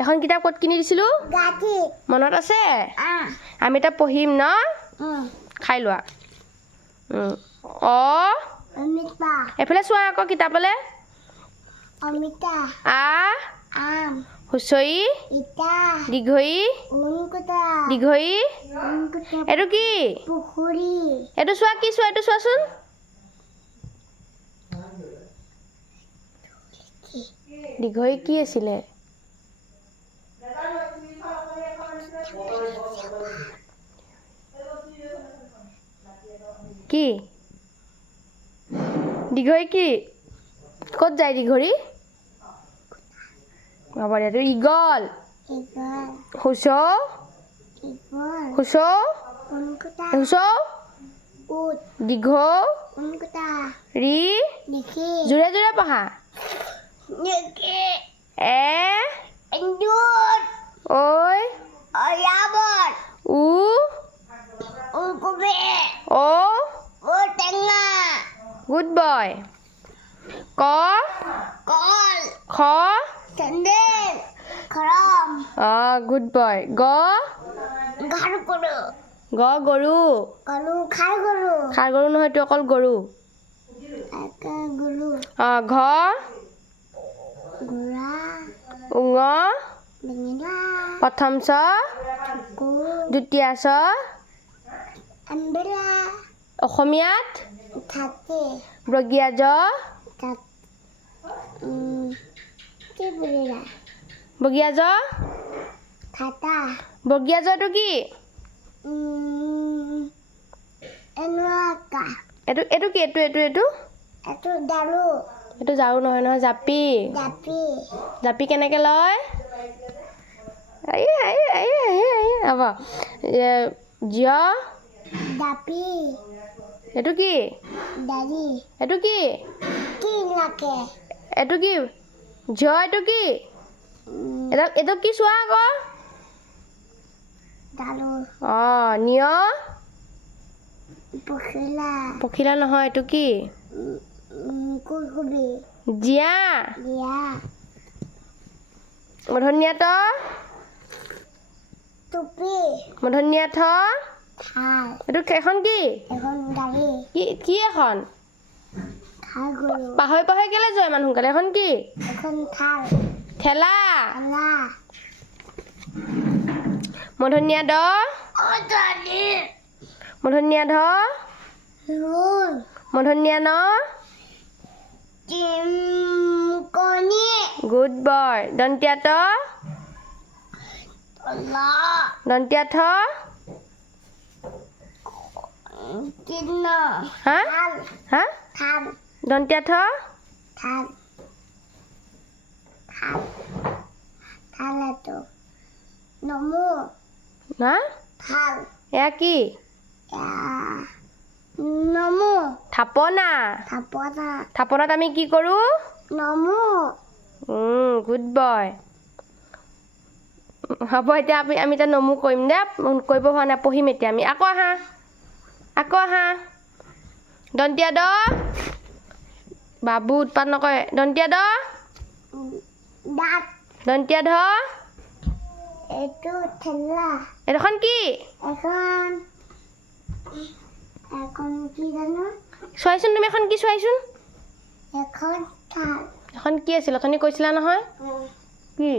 এখন কিতাপ ক'ত কিনি দিছিলোঁ মনত আছে আমি এটা পঢ়িম ন খাই লোৱা এফালে চোৱা আকৌ কিতাপলৈ আ হুঁচৰি দীঘই দীঘই এইটো কি এইটো চোৱা কি চোৱা এইটো চোৱাচোন দীঘই কি আছিলে কি দীঘই কি ক'ত যায় দীঘৰি হ'ব দে এইটো ইগল হুঁচৌ হুঁচৌ হুঁচৌ দীঘৌ ৰি জোৰে জোৰে পঢ়া ঐ উ গুড বয় ক খ গুড বয় গ গৰু খাৰ গৰু নহয় এইটো অকল গৰু ঘ উঙ প্ৰথম চ দ্বিতীয় চ অসমীয়াত বগীয়া জ বগীয়া জ বগীয়া জটো কি এইটো এইটো কি এইটো এইটো এইটো এইটো ঝাৰু নহয় নহয় জাপি জাপি কেনেকৈ লয় হ'ব জিয় এইটো কি এইটো কি এইটো কি জিয় এইটো কি এইটো কি চোৱা আকৌ নিয় পখিলা নহয় এইটো কি জীয়া মূৰ্ধন্য ট মূৰ্ধন্য ঠ এইটো এখন কি কি এখন পাহৰি পাহৰি কেলে যোৱা ইমান সোনকালে এখন কি ঠেলা মূৰ্ধন্য ড মূৰ্ধন্য ঢ মূৰ্ধন্য ন গুড বয় দন্তিয়া ত দন্তিয়া থ হা হা দন্তিয়া থ হা এয়া কি থাপনা থাপনাত আমি কি কৰোঁ গুড বয় হ'ব এতিয়া আমি এতিয়া নমু কৰিম দে কৰিব হোৱা নাই পঢ়িম এতিয়া আমি আকৌ আহা দন্তিয়া দ বাবু উৎপাত নকৰে দন্তিয়া দ দন্তিয়া ধ এইখন কি চোৱাইচোন তুমি এখন কি চোৱাইচোন এখন কি আছিল অথনি কৈছিলা নহয় কি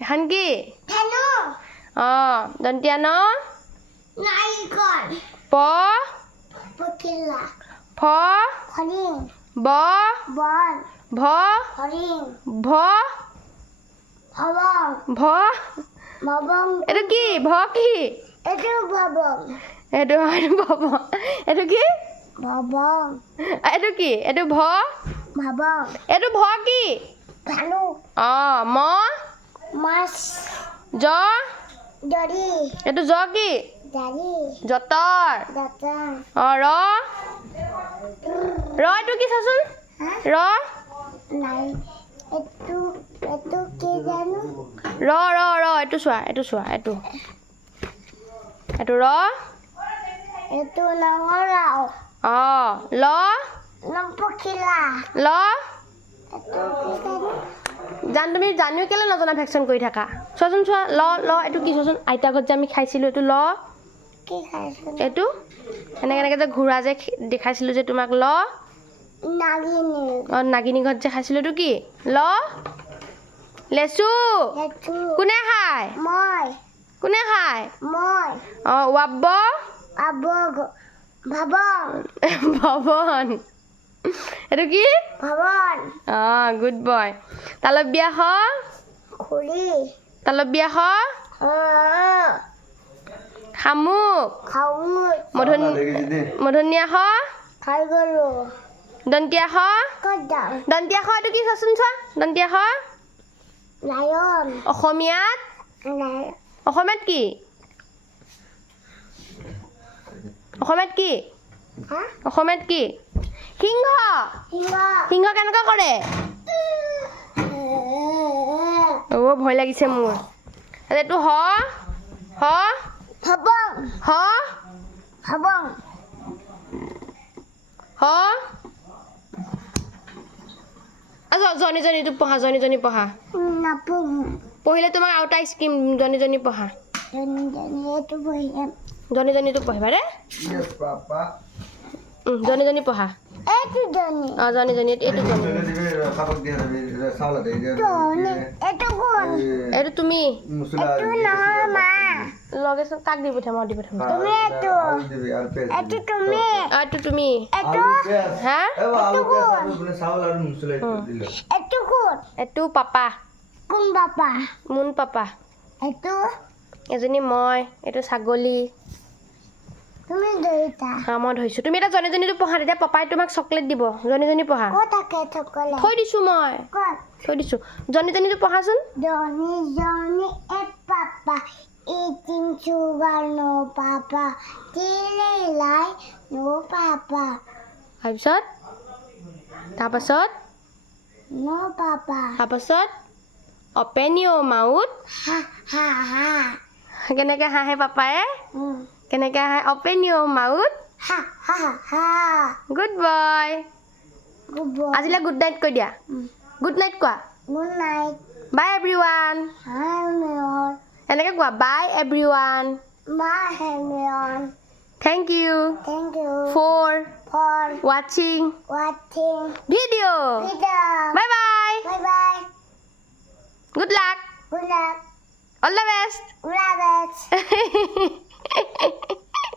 এখন কি দন্তিয়া ন প ফ ব ভ ভ ভ এইটো কি ভ কি এইটো ভৱ এইটো কি এইটো কি এইটো ভ এইটো ভ কি ম জ এইটো জ কি যতৰ ৰ এইটো কি চাচোন ৰ এইটো চোৱা এইটো ৰ ল নপখিলা ল এটো কি জান তুমি জানিও কেলে নজনা ভেকচিন কৰি থাকা চোৱাচোন চোৱা ল এইটো কি চোৱাচোন আইতা ঘৰত যে আমি খাইছিলোঁ এইটো ল কি খাইছো এইটো এনেকৈ যে ঘোঁৰা যে দেখাইছিলোঁ যে তোমাক ল নাগিনী অঁ নাগিনী ঘৰত যে খাইছিলোঁ এইটো কি ল লেচু এটো কোনে খায় মই অঁ ৱাব্ব আবগ ভবন ভৱন এইটো কি ভবন অঁ গুড বয় তালব্বিয়া হ খুলি তালব্বিয়া হ শামুক খাউ মধুনীয়া হ খাই গলো দন্তীয়া হ কদা দন্তীয়া হ এইটো কি চোৱাচোন চোৱা দন্তীয়া হ লায়ন অসমীয়াত নাই অসমীয়াত কি অসমীয়াত কি হা অসমীয়াত কি সিংহ হিংগা সিংহ কেনেকুৱা কৰে অ' ভয় লাগিছে মোৰ এইটো হ ভবন হ ভবন হ জনী পঢ়া নাপু পঢ়িলে তোমাক আৰু এটা স্কিম জনী পঢ়া এটো বহিম জনীটো পঢ়িবা দেই জনী পঢ়া এটো জনি অঁ জনী এইটো জনী জনি এটো কোন এইটো তুমি এটো নহয় মা লগেচোন কাক দি পঠাম মই দি পঠাম তুমি এটো এটো তুমি এইটো তুমি এটো হা এটো কোন এইটো পাপা কোন বাপা মুন পাপা এটো এজনী মই এইটো ছাগলী তুমি দুইটা মই ধৰিছোঁ তুমি এটা জনীটো পঢ়া তেতিয়া পাপাই তোমাক চকলেট দিব জনী পঢ়া ক'ত থাকে চকলে থৈ দিছোঁ মই ক'ত থৈ দিছোঁ জনীটো পঢ়াচোন জনি এ papa eating sugar no papa telling lie no papa তাৰপাছত no papa open your mouth ha ha ha কেনেকৈ হাঁহে পাপায়ে mm. কেনেকৈ হাঁহে open your mouth ha ha ha good boy good boy আজিলৈ গুড নাইট কৈ দিয়া গুড নাইট কোৱা good night bye everyone hi Leon এনেকৈ কোৱা bye everyone my Leon thank you thank you for for ৱাচিং watching video' video bye bye bye bye good luck good luck all the best rabbits